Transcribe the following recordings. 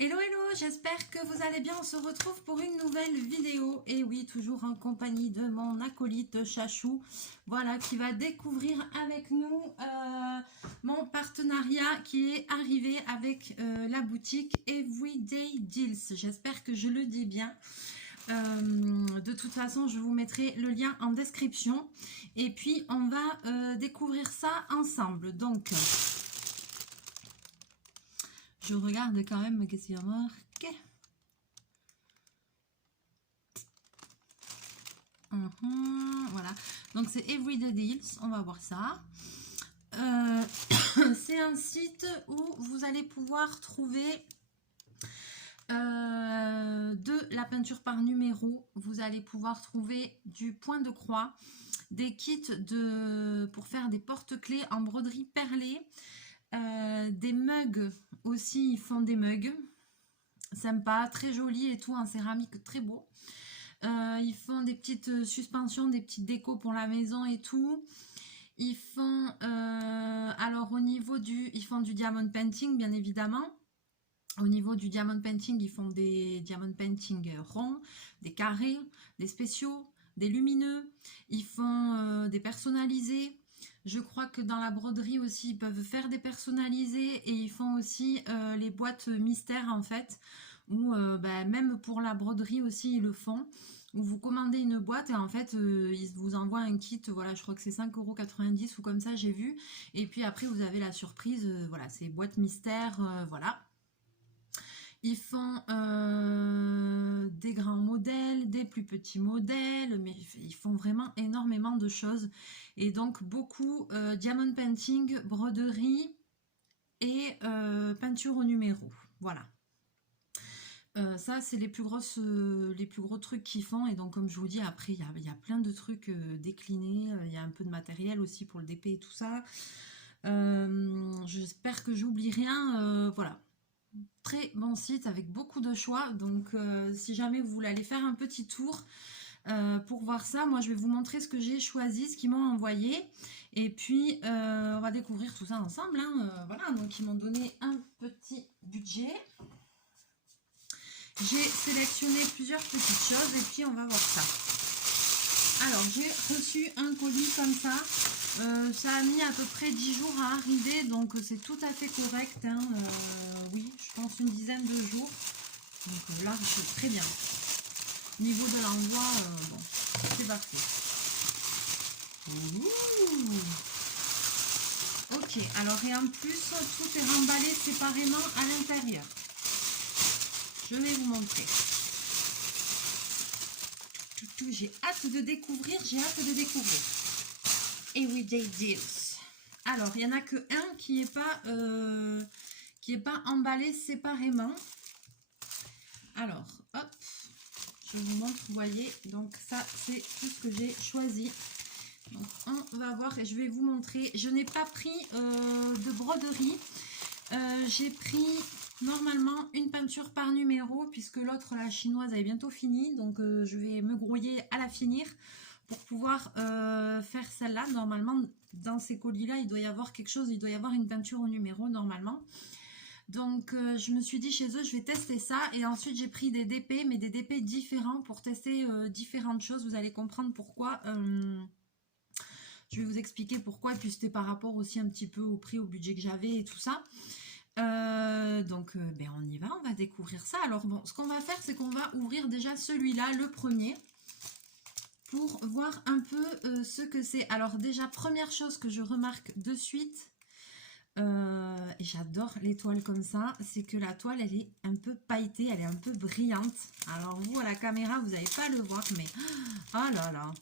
Hello hello, j'espère que vous allez bien, on se retrouve pour une nouvelle vidéo, et oui, toujours en compagnie de mon acolyte Chachou, voilà, qui va découvrir avec nous mon partenariat qui est arrivé avec la boutique Everyday Deals, j'espère que je le dis bien. De toute façon, je vous mettrai le lien en description, et puis on va découvrir ça ensemble, donc... Je regarde quand même qu'est-ce qu'il y a marqué. Voilà, donc c'est Everyday Deals, on va voir ça. C'est un site où vous allez pouvoir trouver de la peinture par numéro. Vous allez pouvoir trouver du point de croix, des kits pour faire des porte-clés en broderie perlée, des mugs aussi, ils font des mugs sympa, très joli et tout, en céramique, très beau. Ils font des petites suspensions, des petites décos pour la maison et tout. Ils font, alors au niveau ils font du diamond painting, bien évidemment. Au niveau du diamond painting, ils font des diamond painting ronds, des carrés, des spéciaux, des lumineux. Ils font des personnalisés. Je crois que dans la broderie aussi, ils peuvent faire des personnalisés, et ils font aussi les boîtes mystères en fait, ou même pour la broderie aussi, ils le font. Où vous commandez une boîte et en fait, ils vous envoient un kit, voilà, je crois que c'est 5,90 € ou comme ça, j'ai vu. Et puis après, vous avez la surprise, voilà, c'est boîte mystère, voilà. Ils font des grands modèles, des plus petits modèles, mais ils font vraiment énormément de choses. Et donc beaucoup diamond painting, broderie et peinture au numéro. Voilà. Ça, c'est les plus gros trucs qu'ils font. Et donc, comme je vous dis, après, il y a plein de trucs déclinés. Il y a un peu de matériel aussi pour le DP et tout ça. J'espère que j'oublie rien. Voilà. Très bon site avec beaucoup de choix. Donc, si jamais vous voulez aller faire un petit tour pour voir ça, moi, je vais vous montrer ce que j'ai choisi, ce qu'ils m'ont envoyé. Et puis, on va découvrir tout ça ensemble. Voilà, donc ils m'ont donné un petit budget. J'ai sélectionné plusieurs petites choses et puis on va voir ça. Alors, j'ai reçu un colis comme ça. Ça a mis à peu près 10 jours à arriver, donc c'est tout à fait correct. Oui, je pense une dizaine de jours. Donc là, c'est très bien. Au niveau de l'envoi, bon, c'est parfait. Ok, alors et en plus, tout est remballé séparément à l'intérieur. Je vais vous montrer. J'ai hâte de découvrir, Everyday Deals. Alors, il n'y en a que un qui n'est pas emballé séparément. Alors, hop, je vous montre, vous voyez. Donc ça, c'est tout ce que j'ai choisi. Donc, on va voir et je vais vous montrer. Je n'ai pas pris de broderie. J'ai pris normalement une peinture par numéro, puisque l'autre, la chinoise, elle est bientôt finie. Donc, je vais me grouiller à la finir pour pouvoir faire celle-là. Normalement, dans ces colis-là, il doit y avoir quelque chose. Il doit y avoir une peinture au numéro, normalement. Donc, je me suis dit chez eux, je vais tester ça. Et ensuite, j'ai pris des DP, mais des DP différents pour tester différentes choses. Vous allez comprendre pourquoi. Je vais vous expliquer pourquoi. Et puis, c'était par rapport aussi un petit peu au prix, au budget que j'avais et tout ça. Donc, on y va, on va découvrir ça. Alors, bon, ce qu'on va faire, c'est qu'on va ouvrir déjà celui-là, le premier, pour voir un peu ce que c'est. Alors, déjà, première chose que je remarque de suite, et j'adore les toiles comme ça, c'est que la toile, elle est un peu pailletée, elle est un peu brillante. Alors, vous, à la caméra, vous n'allez pas le voir, mais... Oh là là,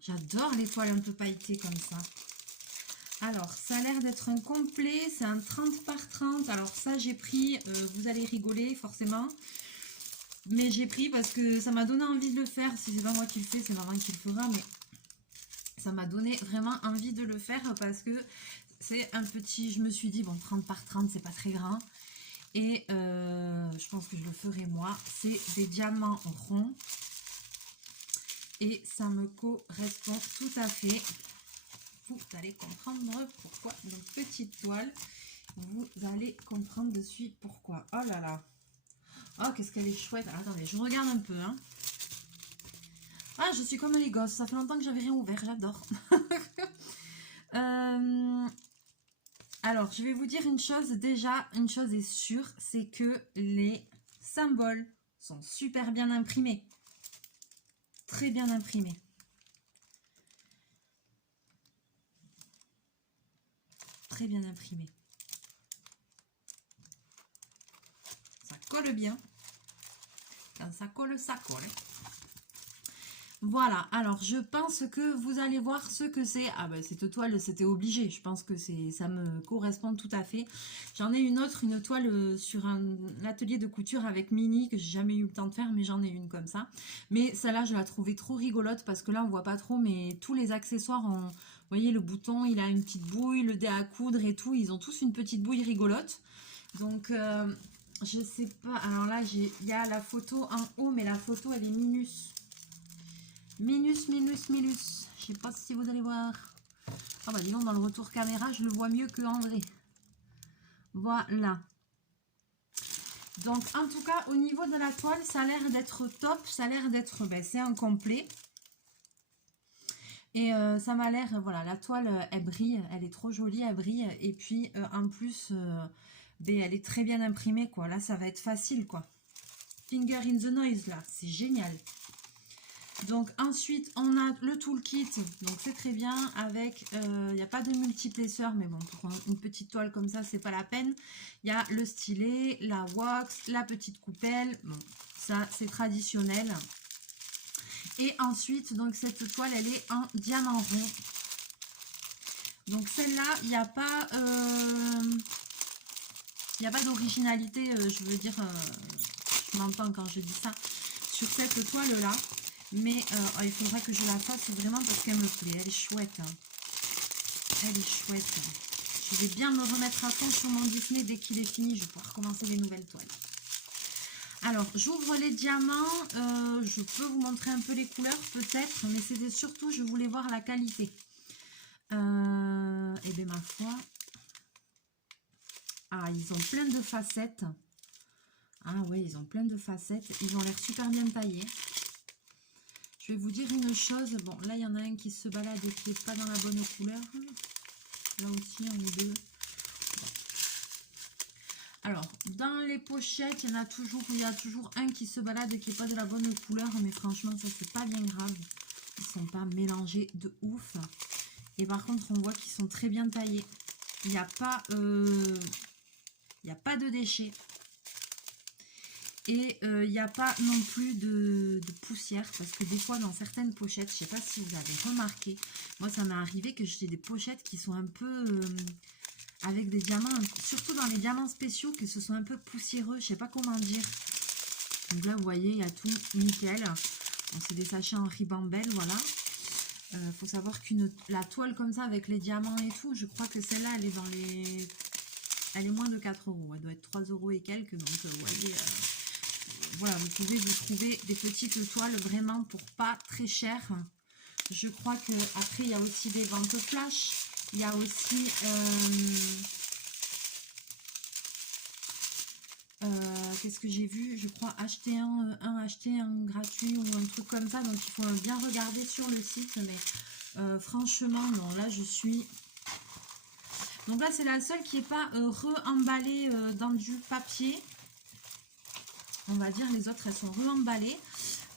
j'adore les toiles un peu pailletées comme ça. Alors, ça a l'air d'être un complet, c'est un 30 par 30. Alors ça, j'ai pris, vous allez rigoler forcément, mais j'ai pris parce que ça m'a donné envie de le faire. Si c'est pas moi qui le fais, c'est maman qui le fera, mais ça m'a donné vraiment envie de le faire parce que c'est un petit, je me suis dit, bon, 30 par 30, c'est pas très grand. Et je pense que je le ferai moi. C'est des diamants ronds. Et ça me correspond tout à fait. Vous allez comprendre pourquoi. Donc, petite toile. Vous allez comprendre de suite pourquoi. Oh là là. Oh, qu'est-ce qu'elle est chouette. Ah, attendez, je regarde un peu. Hein. Ah, je suis comme les gosses. Ça fait longtemps que j'avais rien ouvert. J'adore. Alors, je vais vous dire une chose. Déjà, une chose est sûre, c'est que les symboles sont super bien imprimés. Très bien imprimés. Très bien imprimés. Ça colle bien. Quand ça colle, ça colle. Voilà, alors je pense que vous allez voir ce que c'est. Ah ben cette toile, c'était obligé. Je pense que ça me correspond tout à fait. J'en ai une autre, une toile sur un atelier de couture avec Mini que j'ai jamais eu le temps de faire, mais j'en ai une comme ça. Mais celle-là, je la trouvais trop rigolote parce que là, on voit pas trop, mais tous les accessoires, vous voyez, le bouton, il a une petite bouille, le dé à coudre et tout, ils ont tous une petite bouille rigolote. Donc, je sais pas. Alors là, il y a la photo en haut, mais la photo, elle est minus. Minus. Je sais pas si vous allez voir. Ah bah dis donc, dans le retour caméra, je le vois mieux que André. Voilà. Donc, en tout cas, au niveau de la toile, ça a l'air d'être top. Ça a l'air d'être... Ben, c'est un complet. Et ça m'a l'air... Voilà, la toile, elle brille. Elle est trop jolie, elle brille. Et puis, en plus, ben, elle est très bien imprimée, quoi. Là, ça va être facile, quoi. Finger in the noise, là. C'est génial. Donc ensuite on a le toolkit, donc c'est très bien avec, il n'y a pas de multiplesseur, mais bon pour une petite toile comme ça c'est pas la peine. Il y a le stylet, la wax, la petite coupelle, bon ça c'est traditionnel. Et ensuite donc cette toile elle est en diamant rond. Donc celle-là il n'y a pas, d'originalité, je veux dire, je m'entends quand je dis ça, sur cette toile là. Mais il faudra que je la fasse vraiment parce qu'elle me plaît. Elle est chouette. Hein. Elle est chouette. Je vais bien me remettre à fond sur mon Disney dès qu'il est fini. Je vais pouvoir commencer les nouvelles toiles. Alors, j'ouvre les diamants. Je peux vous montrer un peu les couleurs peut-être. Mais c'était surtout, je voulais voir la qualité. Et bien, ma foi. Ah, ils ont plein de facettes. Ah ouais, ils ont plein de facettes. Ils ont l'air super bien taillés. Je vais vous dire une chose. Bon, là, il y en a un qui se balade et qui n'est pas dans la bonne couleur. Là aussi, on est deux. Alors, dans les pochettes, il y a toujours un qui se balade et qui n'est pas de la bonne couleur. Mais franchement, ça, c'est pas bien grave. Ils ne sont pas mélangés de ouf. Et par contre, on voit qu'ils sont très bien taillés. Il n'y a pas de déchets. Et il n'y a pas non plus de poussière, parce que des fois dans certaines pochettes, je ne sais pas si vous avez remarqué, moi ça m'est arrivé que j'ai des pochettes qui sont un peu avec des diamants, surtout dans les diamants spéciaux, que ce sont un peu poussiéreux, je ne sais pas comment dire. Donc là vous voyez, il y a tout nickel. Bon, c'est des sachets en ribambelle, voilà. Faut savoir la toile comme ça avec les diamants et tout, je crois que celle-là elle est dans les... Elle est moins de 4 €, elle doit être 3 € et quelques, donc vous voyez... Voilà, vous pouvez vous trouver des petites toiles vraiment pour pas très cher. Je crois que après il y a aussi des ventes flash. Il y a aussi qu'est-ce que j'ai vu? Je crois acheter acheter un gratuit ou un truc comme ça. Donc il faut bien regarder sur le site. Mais franchement, non, là je suis... Donc là c'est la seule qui n'est pas re-emballée dans du papier. On va dire les autres elles sont re-emballées,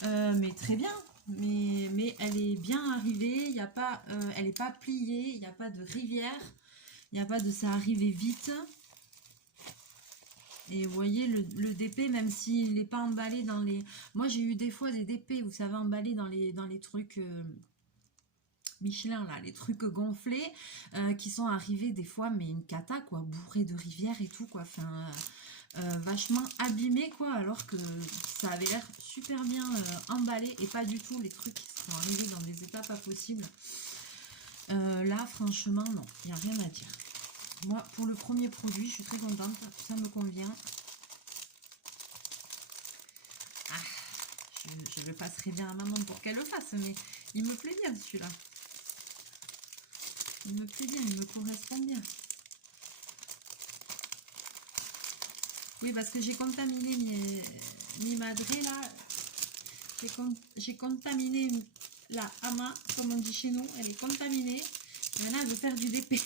mais très bien, mais elle est bien arrivée, il y a pas, elle n'est pas pliée, il n'y a pas de rivière, il n'y a pas de ça arrivait vite. Et vous voyez le DP, même s'il n'est pas emballé dans les... Moi j'ai eu des fois des DP, vous savez, emballés dans les trucs Michelin, là, les trucs gonflés, qui sont arrivés des fois, mais une cata quoi, bourré de rivières et tout quoi, enfin... vachement abîmé quoi, alors que ça avait l'air super bien emballé et pas du tout les trucs qui sont arrivés dans des états pas possibles. Là franchement non, il n'y a rien à dire. Moi pour le premier produit je suis très contente, ça me convient. Ah, je le passerai bien à maman pour qu'elle le fasse, mais il me plaît bien celui-là. Il me plaît bien, il me correspond bien. Oui, parce que j'ai contaminé mes madrés là. J'ai contaminé la hama, comme on dit chez nous. Elle est contaminée. Et maintenant, elle veut faire du DP.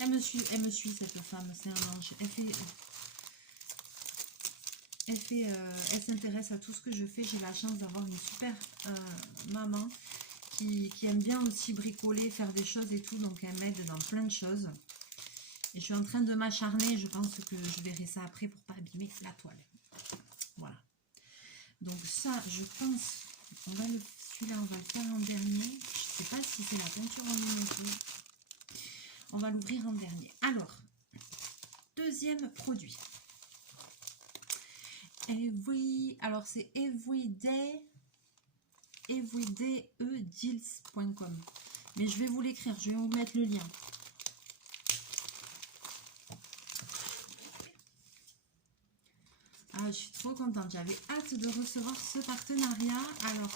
Elle me suit cette femme. C'est un ange. Elle s'intéresse à tout ce que je fais. J'ai la chance d'avoir une super maman qui aime bien aussi bricoler, faire des choses et tout. Donc, elle m'aide dans plein de choses. Et je suis en train de m'acharner. Je pense que je verrai ça après pour pas abîmer la toile. Voilà. Donc ça, je pense, celui-là, on va le faire en dernier. Je ne sais pas si c'est la peinture en numéro. On va l'ouvrir en dernier. Alors, deuxième produit. Alors c'est everydaydeals.com. Mais je vais vous l'écrire, je vais vous mettre le lien. Ah, je suis trop contente, j'avais hâte de recevoir ce partenariat. Alors,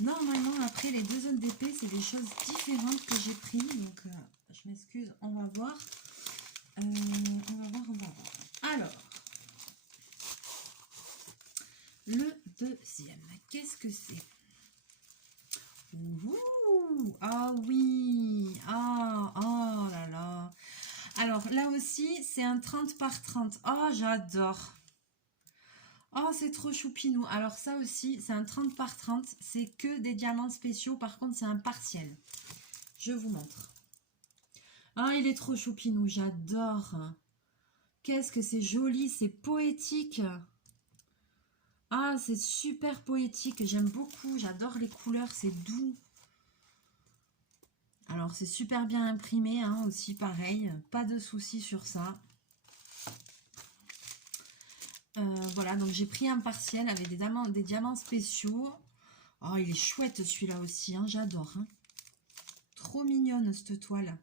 normalement, après les 2 zones d'épée, c'est des choses différentes que j'ai pris. Donc, je m'excuse, on va voir. On va voir. Alors, le deuxième, qu'est-ce que c'est? Ah oui, oh là là. Alors, là aussi, c'est un 30 par 30. Oh, j'adore. Oh, c'est trop choupinou. Alors ça aussi, c'est un 30 par 30. C'est que des diamants spéciaux. Par contre, c'est un partiel. Je vous montre. Ah, il est trop choupinou. J'adore. Qu'est-ce que c'est joli. C'est poétique. Ah, c'est super poétique. J'aime beaucoup. J'adore les couleurs. C'est doux. Alors, c'est super bien imprimé. Hein, aussi, pareil. Pas de souci sur ça. Voilà, donc j'ai pris un partiel avec des diamants spéciaux. Oh, il est chouette celui-là aussi, hein, j'adore. Hein. Trop mignonne cette toile.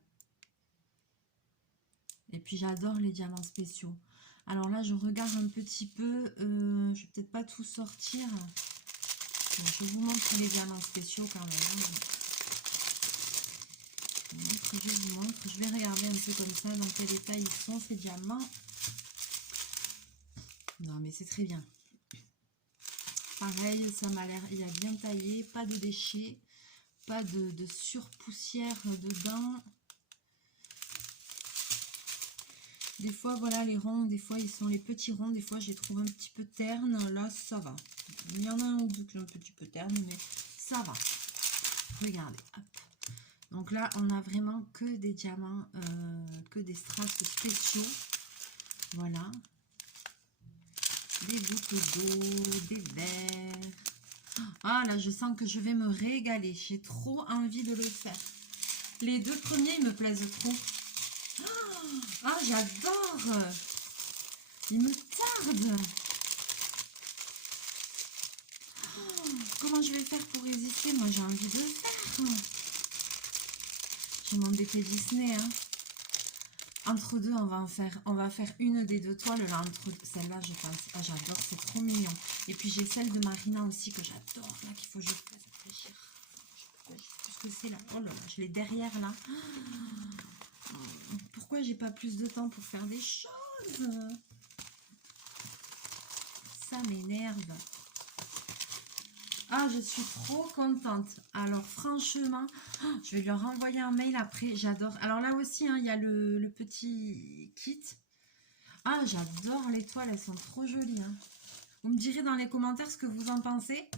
Et puis j'adore les diamants spéciaux. Alors là, je regarde un petit peu. Je vais peut-être pas tout sortir. Je vous montre les diamants spéciaux quand même. Hein. Je vous montre. Je vais regarder un peu comme ça dans quel état ils sont ces diamants. Non, mais c'est très bien. Pareil, ça m'a l'air, il a bien taillé, pas de déchets, pas de surpoussière dedans. Des fois, voilà, les ronds, des fois, ils sont les petits ronds, des fois, je les trouve un petit peu ternes. Là, ça va. Il y en a un ou deux qui sont un petit peu ternes, mais ça va. Regardez, hop. Donc là, on a vraiment que des diamants, que des strass spéciaux. Voilà. Des gouttes d'eau, des verres. Ah là, je sens que je vais me régaler. J'ai trop envie de le faire. Les 2 premiers, ils me plaisent trop. Ah, j'adore. Ils me tardent. Comment je vais faire pour résister? Moi, j'ai envie de le faire. J'ai mon DP Disney. Hein. Entre deux, on va faire une des 2 toiles là, entre celle-là, je pense. Ah, j'adore, c'est trop mignon. Et puis j'ai celle de Marina aussi que j'adore, là, qu'il faut juste réfléchir. Je sais plus ce que c'est là. Oh là là, je l'ai derrière là. Pourquoi j'ai pas plus de temps pour faire des choses? Ça m'énerve. Ah, je suis trop contente. Alors, franchement, je vais leur envoyer un mail après. J'adore. Alors là aussi, hein, il y a le petit kit. Ah, j'adore les toiles. Elles sont trop jolies. Hein. Vous me direz dans les commentaires ce que vous en pensez.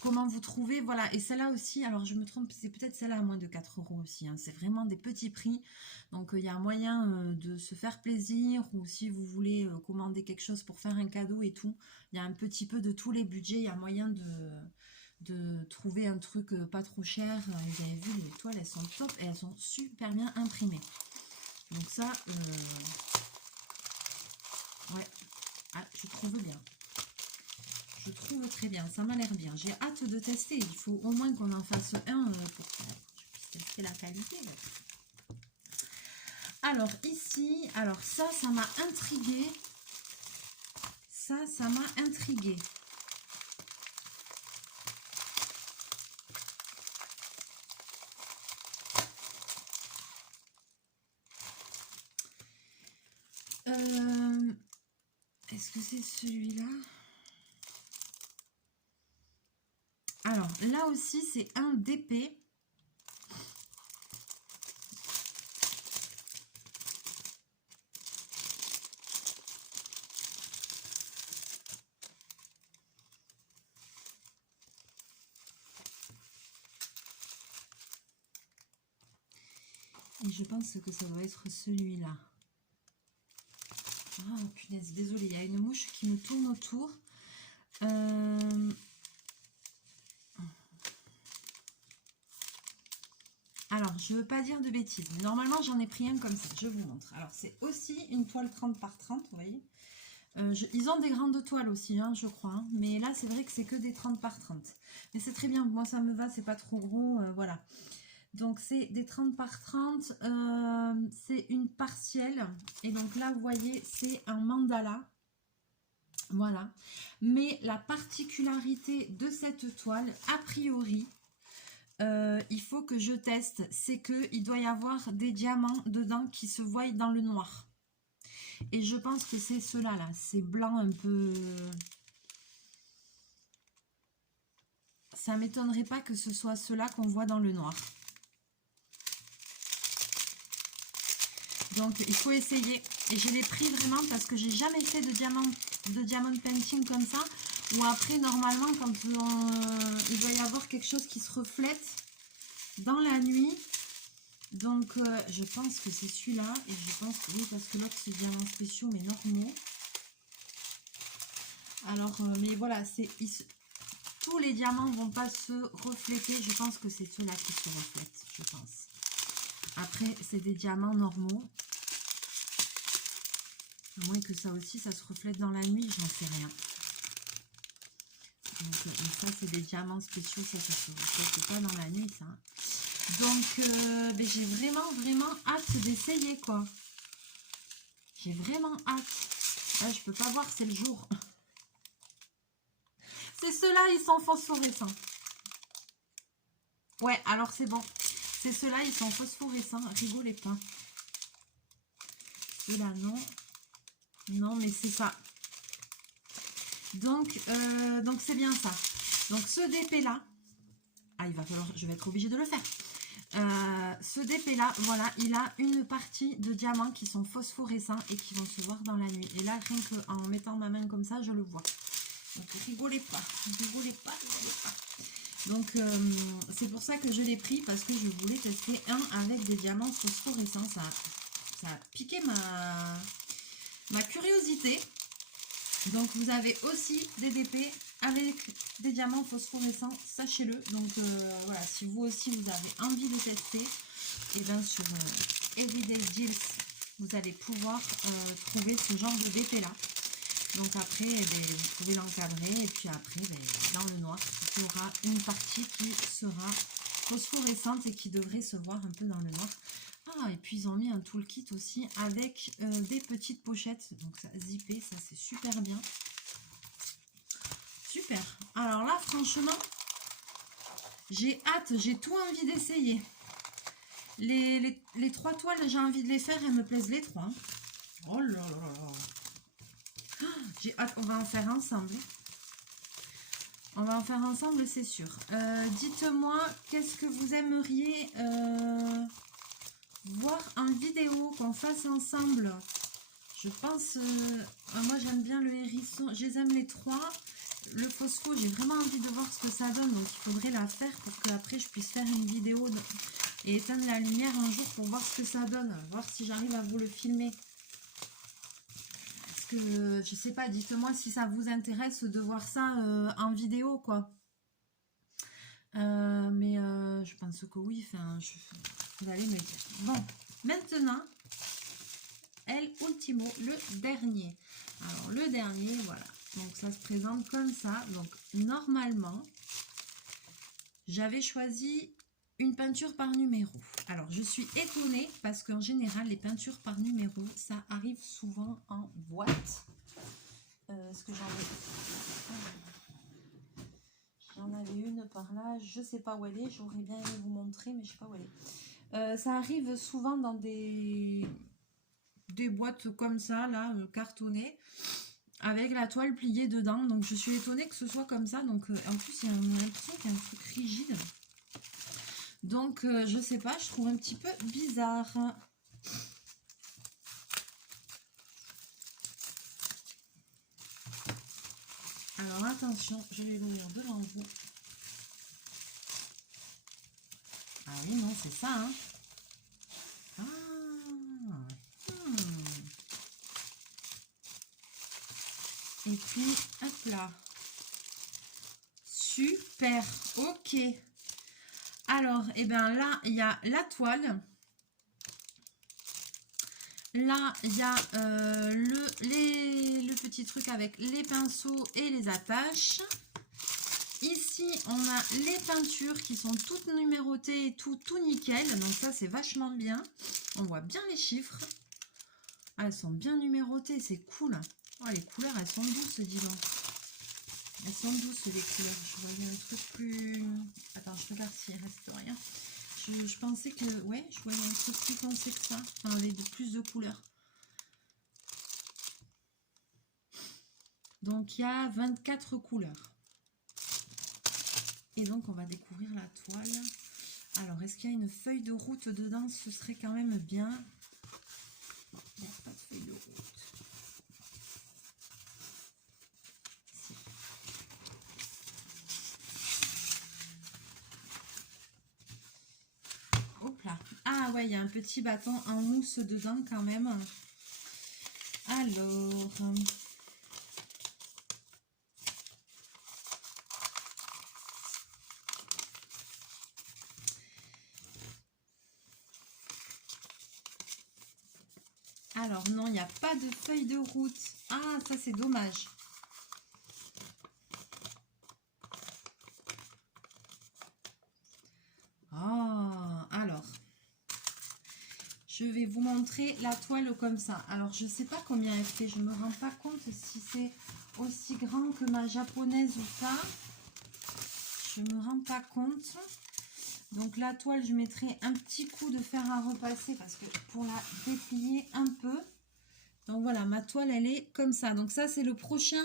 Comment vous trouvez. Voilà. Et celle-là aussi, alors je me trompe, c'est peut-être celle-là à moins de 4 € aussi. Hein. C'est vraiment des petits prix. Donc, il y a moyen de se faire plaisir. Ou si vous voulez commander quelque chose pour faire un cadeau et tout. Il y a un petit peu de tous les budgets. Il y a moyen de trouver un truc pas trop cher. Vous avez vu, les toiles, elles sont top. Et elles sont super bien imprimées. Donc ça, ouais. Ah, je trouve bien. Je trouve très bien, ça m'a l'air bien. J'ai hâte de tester. Il faut au moins qu'on en fasse un pour que je puisse tester la qualité. Alors ici, alors ça m'a intriguée. Ça m'a intriguée. Est-ce que c'est celui-là? Alors, là aussi, c'est un DP. Et je pense que ça doit être celui-là. Ah, punaise, désolée, il y a une mouche qui me tourne autour. Alors, je ne veux pas dire de bêtises, mais normalement, j'en ai pris un comme ça. Je vous montre. Alors, c'est aussi une toile 30 par 30, vous voyez. Ils ont des grandes toiles aussi, hein, je crois. Hein, mais là, c'est vrai que c'est que des 30 par 30. Mais c'est très bien. Moi, ça me va. C'est pas trop gros. Voilà. Donc, c'est des 30 par 30. C'est une partielle. Et donc là, vous voyez, c'est un mandala. Voilà. Mais la particularité de cette toile, a priori, il faut que je teste, c'est qu'il doit y avoir des diamants dedans qui se voient dans le noir. Et je pense que c'est ceux-là, là. C'est blanc un peu... Ça m'étonnerait pas que ce soit ceux-là qu'on voit dans le noir. Donc, il faut essayer. Et je l'ai pris vraiment parce que j'ai jamais fait de diamond painting comme ça. Ou après, normalement, quand il doit y avoir quelque chose qui se reflète dans la nuit. Donc, je pense que c'est celui-là. Et je pense que oui, parce que l'autre, c'est diamants spéciaux, mais normaux. Alors, mais voilà, tous les diamants ne vont pas se refléter. Je pense que c'est ceux-là qui se reflètent, je pense. Après, c'est des diamants normaux. À moins que ça aussi, ça se reflète dans la nuit, j'en sais rien. Donc, ça, c'est des diamants spéciaux, ça se reflète pas dans la nuit, ça. Donc, ben, j'ai vraiment hâte d'essayer, quoi. J'ai vraiment hâte. Là, je peux pas voir, c'est le jour. C'est ceux-là, ils sont phosphorescents. Ouais, alors c'est bon. C'est ceux-là, ils sont phosphorescents. Rigolez pas. Ceux-là, non. Non, mais c'est ça. Donc c'est bien ça. Donc, ce DP-là. Ah, il va falloir... Je vais être obligée de le faire. Ce DP-là, voilà, il a une partie de diamants qui sont phosphorescents et qui vont se voir dans la nuit. Et là, rien qu'en mettant ma main comme ça, je le vois. Donc, rigolez pas. Rigolez pas, rigolez pas. Donc, c'est pour ça que je l'ai pris, parce que je voulais tester un avec des diamants phosphorescents. Ça a piqué ma curiosité. Donc, vous avez aussi des DP avec des diamants phosphorescents, sachez-le. Donc, voilà, si vous aussi, vous avez envie de tester, et bien sur Everyday Deals, vous allez pouvoir trouver ce genre de DP-là. Donc après, eh bien, vous pouvez l'encadrer et puis après, dans le noir, il y aura une partie qui sera phosphorescente et qui devrait se voir un peu dans le noir. Ah, et puis ils ont mis un toolkit aussi avec des petites pochettes. Donc ça zippé, ça c'est super bien. Super. Alors là, franchement, j'ai hâte, j'ai tout envie d'essayer. Les trois toiles, j'ai envie de les faire, elles me plaisent les trois. Oh là là là. J'ai hâte, on va en faire ensemble. On va en faire ensemble, c'est sûr. Dites-moi, qu'est-ce que vous aimeriez voir en vidéo, qu'on fasse ensemble? Je pense, moi j'aime bien le hérisson, je les aime les trois. Le phospho, j'ai vraiment envie de voir ce que ça donne, donc il faudrait la faire pour que après je puisse faire une vidéo et éteindre la lumière un jour pour voir ce que ça donne, voir si j'arrive à vous le filmer. Je sais pas, dites-moi si ça vous intéresse de voir ça en vidéo, quoi. Mais je pense que oui, enfin, vous allez me dire. Bon, maintenant, El Ultimo, le dernier. Alors, le dernier, voilà. Donc, ça se présente comme ça. Donc, normalement, j'avais choisi une peinture par numéro. Alors, je suis étonnée parce qu'en général, les peintures par numéro, ça arrive souvent en boîte. Est-ce que j'en avais une par là, je sais pas où elle est, j'aurais bien aimé vous montrer, mais je sais pas où elle est. Ça arrive souvent dans des des boîtes comme ça, là, cartonnées, avec la toile pliée dedans. Donc je suis étonnée que ce soit comme ça. Donc en plus, il y a l'impression qu'il y a un truc rigide. Donc je sais pas, je trouve un petit peu bizarre. Alors attention, je vais l'ouvrir devant vous. Ah oui, non, c'est ça, hein. Ah, Et puis, hop là. Super, ok. Alors, et bien là, il y a la toile. Là, il y a le petit truc avec les pinceaux et les attaches. Ici, on a les peintures qui sont toutes numérotées et tout nickel. Donc ça, c'est vachement bien. On voit bien les chiffres. Ah, elles sont bien numérotées, c'est cool. Oh, les couleurs, elles sont douces, dis donc. Elles sont douces, les couleurs. Je voyais un truc plus... Attends, je regarde s'il reste rien. Je pensais que... Ouais, je voyais un truc plus foncé que ça. Enfin, avec plus de couleurs. Donc, il y a 24 couleurs. Et donc, on va découvrir la toile. Alors, est-ce qu'il y a une feuille de route dedans? Ce serait quand même bien. Il n'y a pas de feuille de route. Hop là. Ah ouais, il y a un petit bâton en mousse dedans quand même. Alors... Alors non, il n'y a pas de feuille de route. Ah, ça c'est dommage. Ah, alors. Je vais vous montrer la toile comme ça. Alors, je ne sais pas combien elle fait. Je ne me rends pas compte si c'est aussi grand que ma japonaise ou pas. Je ne me rends pas compte. Donc, la toile, je mettrai un petit coup de fer à repasser parce que pour la déplier un peu. Donc, voilà, ma toile, elle est comme ça. Donc, ça, c'est le prochain,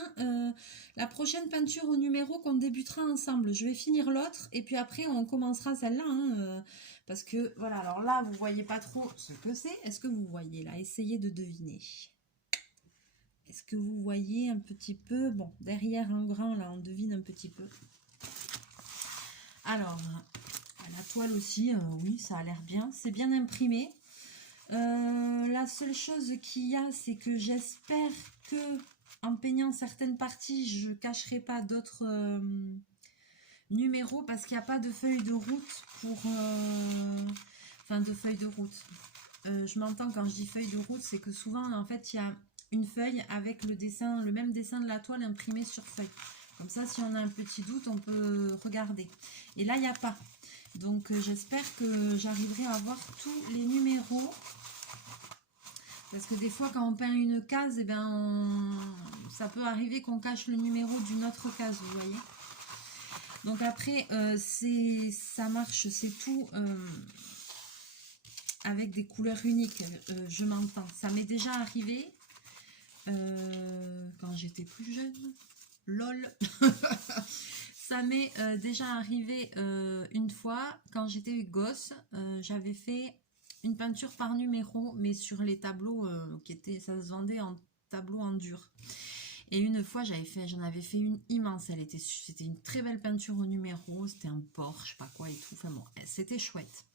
la prochaine peinture au numéro qu'on débutera ensemble. Je vais finir l'autre et puis après, on commencera celle-là. Hein, parce que, voilà, alors là, vous ne voyez pas trop ce que c'est. Est-ce que vous voyez là? Essayez de deviner. Est-ce que vous voyez un petit peu? Bon, derrière en grand, là, on devine un petit peu. Alors, la toile aussi, oui, ça a l'air bien. C'est bien imprimé. La seule chose qu'il y a, c'est que j'espère que en peignant certaines parties, je ne cacherai pas d'autres numéros parce qu'il n'y a pas de feuille de route pour... Enfin, de feuille de route. Je m'entends quand je dis feuille de route, c'est que souvent, en fait, il y a une feuille avec le dessin, le même dessin de la toile imprimé sur feuille. Comme ça, si on a un petit doute, on peut regarder. Et là, il n'y a pas. Donc, j'espère que j'arriverai à avoir tous les numéros. Parce que des fois, quand on peint une case, eh ben, ça peut arriver qu'on cache le numéro d'une autre case, vous voyez. Donc après, ça marche, c'est tout avec des couleurs uniques, je m'entends. Ça m'est déjà arrivé quand j'étais plus jeune. Lol. Ça m'est déjà arrivé une fois, quand j'étais gosse, j'avais fait une peinture par numéro, mais sur les tableaux ça se vendait en tableau en dur. Et une fois, j'en avais fait une immense. C'était une très belle peinture au numéro. C'était un Porsche, je sais pas quoi et tout. Enfin bon, c'était chouette.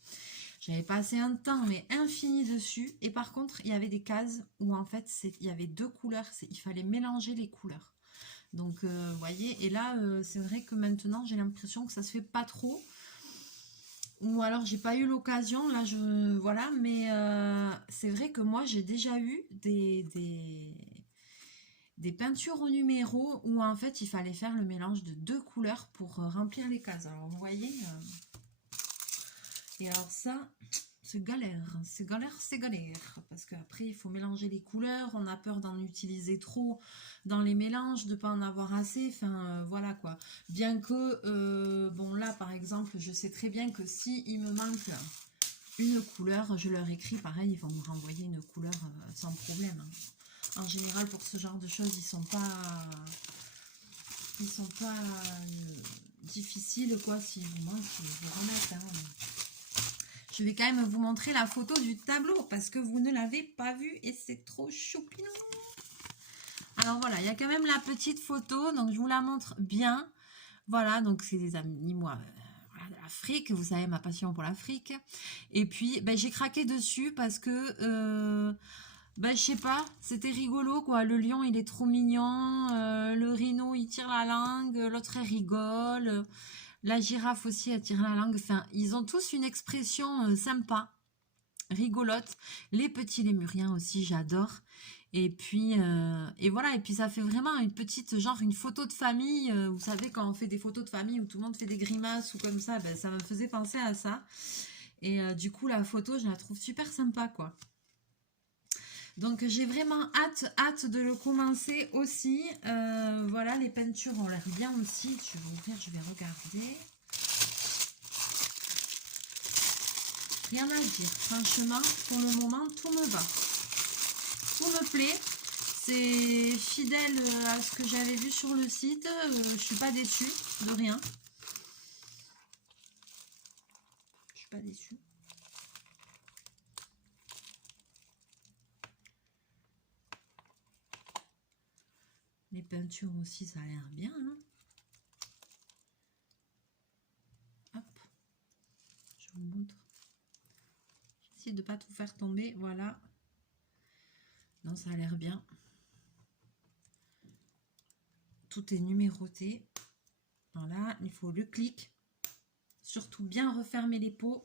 J'avais passé un temps, mais infini dessus. Et par contre, il y avait des cases où en fait, il y avait deux couleurs. Il fallait mélanger les couleurs. Donc, vous voyez, et là, c'est vrai que maintenant, j'ai l'impression que ça se fait pas trop. Ou alors, j'ai pas eu l'occasion, là, voilà, mais c'est vrai que moi, j'ai déjà eu des peintures au numéro où, en fait, il fallait faire le mélange de deux couleurs pour remplir les cases. Alors, vous voyez, et alors ça... C'est galère, c'est galère, c'est galère. Parce qu'après, il faut mélanger les couleurs. On a peur d'en utiliser trop dans les mélanges, de ne pas en avoir assez. Enfin, voilà quoi. Bien que, bon là, par exemple, je sais très bien que si il me manque une couleur, je leur écris, pareil, ils vont me renvoyer une couleur sans problème. Hein. En général, pour ce genre de choses, ils sont pas difficiles, quoi, si vous remettent. Hein. Je vais quand même vous montrer la photo du tableau, parce que vous ne l'avez pas vu, et c'est trop choupinou. Alors voilà, il y a quand même la petite photo, donc je vous la montre bien. Voilà, donc c'est des amis, moi, de l'Afrique, vous savez ma passion pour l'Afrique. Et puis, ben, j'ai craqué dessus parce que, ben, je sais pas, c'était rigolo, quoi. Le lion, il est trop mignon, le rhino, il tire la langue, l'autre, elle rigole, la girafe aussi, elle tire la langue. Enfin, ils ont tous une expression sympa, rigolote. Les petits lémuriens aussi, j'adore. Et puis, et voilà, et puis ça fait vraiment une petite, genre une photo de famille. Vous savez, quand on fait des photos de famille où tout le monde fait des grimaces ou comme ça, ben, ça me faisait penser à ça. Et du coup, la photo, je la trouve super sympa, quoi. Donc, j'ai vraiment hâte de le commencer aussi. Voilà, les peintures ont l'air bien aussi. Je vais ouvrir, je vais regarder. Rien à dire. Franchement, pour le moment, tout me va. Tout me plaît. C'est fidèle à ce que j'avais vu sur le site. Je suis pas déçue de rien. Je suis pas déçue. Les peintures aussi, ça a l'air bien. Hein. Hop. Je vous montre. J'essaie de pas tout faire tomber. Voilà. Non, ça a l'air bien. Tout est numéroté. Voilà, il faut le clic. Surtout bien refermer les pots.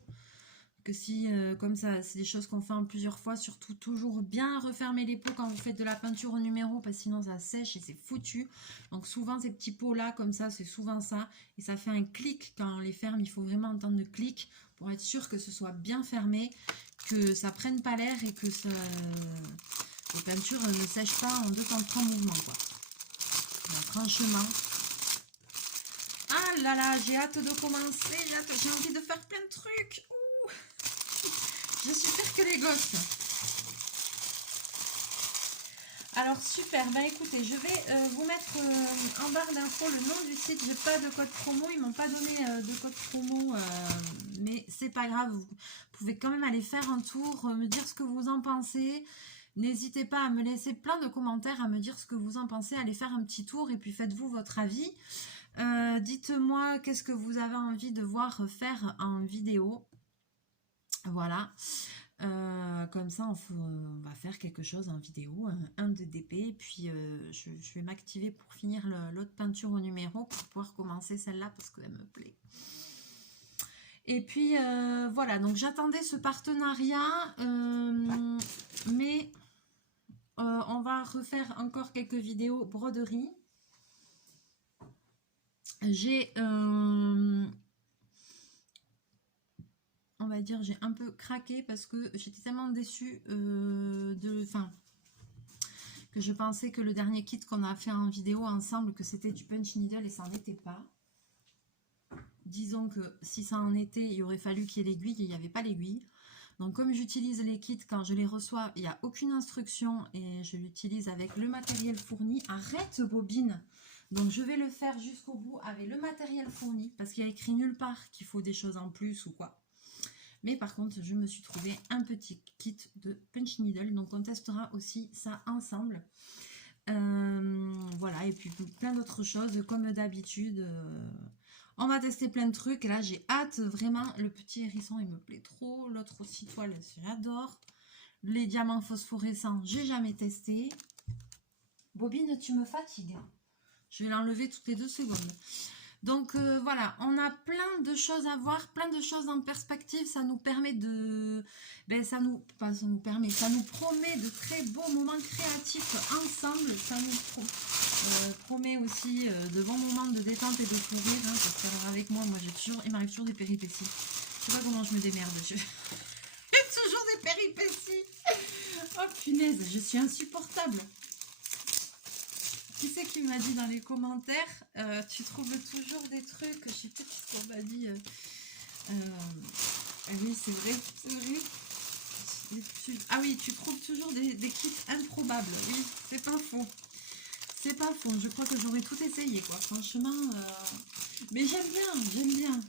Que si, comme ça, c'est des choses qu'on fait en plusieurs fois. Surtout toujours bien refermer les pots quand vous faites de la peinture au numéro. Parce que sinon, ça sèche et c'est foutu. Donc souvent, ces petits pots-là, comme ça, c'est souvent ça. Et ça fait un clic quand on les ferme. Il faut vraiment entendre le clic pour être sûr que ce soit bien fermé. Que ça prenne pas l'air et que ça... les peintures ne sèchent pas en 2 temps 3 mouvements, quoi. Alors, franchement, ah là là, j'ai hâte de commencer, j'ai envie de faire plein de trucs. Ouh. Je suis pire que les gosses. Alors super, bah écoutez, je vais vous mettre en barre d'infos le nom du site. J'ai pas de code promo, ils m'ont pas donné de code promo, mais c'est pas grave. Vous pouvez quand même aller faire un tour, me dire ce que vous en pensez. N'hésitez pas à me laisser plein de commentaires, à me dire ce que vous en pensez. Allez faire un petit tour et puis faites-vous votre avis. Dites-moi qu'est-ce que vous avez envie de voir faire en vidéo. Voilà. Comme ça, on va faire quelque chose en vidéo, un de DP. Et puis, je vais m'activer pour finir l'autre peinture au numéro pour pouvoir commencer celle-là parce qu'elle me plaît. Et puis, voilà. Donc, j'attendais ce partenariat. Mais... on va refaire encore quelques vidéos broderie. J'ai, on va dire, j'ai un peu craqué parce que j'étais tellement déçue que je pensais que le dernier kit qu'on a fait en vidéo ensemble, que c'était du punch needle et ça n'en était pas. Disons que si ça en était, il aurait fallu qu'il y ait l'aiguille et il n'y avait pas l'aiguille. Donc comme j'utilise les kits quand je les reçois, il n'y a aucune instruction et je l'utilise avec le matériel fourni. Arrête bobine! Donc je vais le faire jusqu'au bout avec le matériel fourni parce qu'il y a écrit nulle part qu'il faut des choses en plus ou quoi. Mais par contre, je me suis trouvé un petit kit de punch needle. Donc on testera aussi ça ensemble. Voilà, et puis plein d'autres choses comme d'habitude. On va tester plein de trucs. Et là, j'ai hâte vraiment. Le petit hérisson, il me plaît trop. L'autre aussi, toile, j'adore. Les diamants phosphorescents, j'ai jamais testé. Bobine, tu me fatigues. Je vais l'enlever toutes les 2 secondes. Donc voilà, on a plein de choses à voir, plein de choses en perspective. Ça nous permet de... ça nous promet de très beaux moments créatifs ensemble. Ça nous promet aussi de bons moments de détente et de fou rire. Hein, parce qu'alors avec moi il m'arrive toujours des péripéties. Je sais pas comment je me démerde. J'ai toujours des péripéties. Oh punaise, je suis insupportable. Qui c'est qui m'a dit dans les commentaires tu trouves toujours des trucs, je sais pas ce qu'on m'a dit. Ah oui, c'est vrai, c'est vrai. Ah oui, tu trouves toujours des kits improbables. Oui, c'est pas faux. C'est pas faux. Je crois que j'aurais tout essayé, quoi. Franchement. Mais j'aime bien, j'aime bien.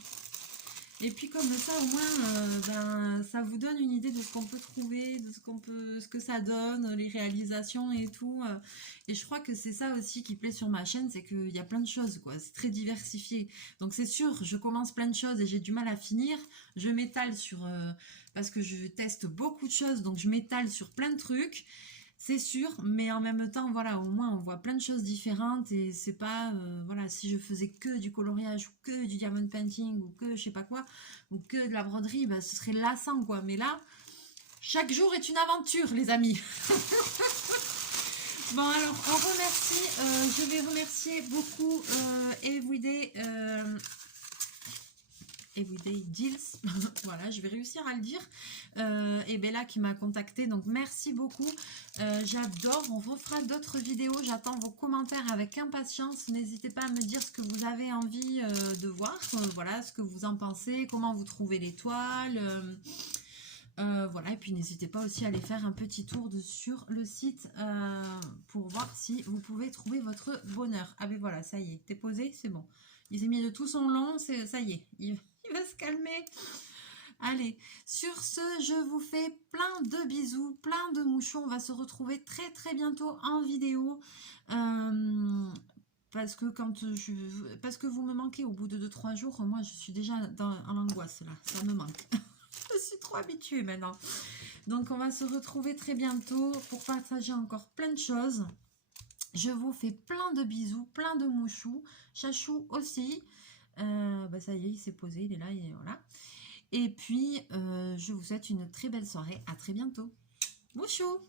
Et puis comme ça, au moins, ben, ça vous donne une idée de ce qu'on peut trouver, de ce que ça donne, les réalisations et tout. Et je crois que c'est ça aussi qui plaît sur ma chaîne, c'est qu'il y a plein de choses, quoi. C'est très diversifié. Donc c'est sûr, je commence plein de choses et j'ai du mal à finir. Je m'étale sur... parce que je teste beaucoup de choses, donc je m'étale sur plein de trucs. C'est sûr, mais en même temps, voilà, au moins on voit plein de choses différentes et c'est pas, voilà, si je faisais que du coloriage ou que du diamond painting ou que je sais pas quoi, ou que de la broderie, bah, ce serait lassant, quoi. Mais là, chaque jour est une aventure, les amis. Bon, alors, on remercie, je vais remercier beaucoup Everyday Deals, voilà, je vais réussir à le dire, et Bella qui m'a contacté, donc merci beaucoup, j'adore, on refera d'autres vidéos, j'attends vos commentaires avec impatience, n'hésitez pas à me dire ce que vous avez envie de voir, voilà, ce que vous en pensez, comment vous trouvez l'étoile, voilà, et puis n'hésitez pas aussi à aller faire un petit tour sur le site pour voir si vous pouvez trouver votre bonheur. Ah ben voilà, ça y est, t'es posé, c'est bon. Il s'est mis de tout son long, ça y est, il va se calmer. Allez, sur ce, je vous fais plein de bisous, plein de mouchons. On va se retrouver très très bientôt en vidéo. Parce que parce que vous me manquez au bout de 2-3 jours, moi je suis déjà en angoisse là, ça me manque. Je suis trop habituée maintenant. Donc on va se retrouver très bientôt pour partager encore plein de choses. Je vous fais plein de bisous, plein de mouchous. Chachou aussi. Bah ça y est, il s'est posé, il est là, et voilà. Et puis, je vous souhaite une très belle soirée. À très bientôt. Mouchou!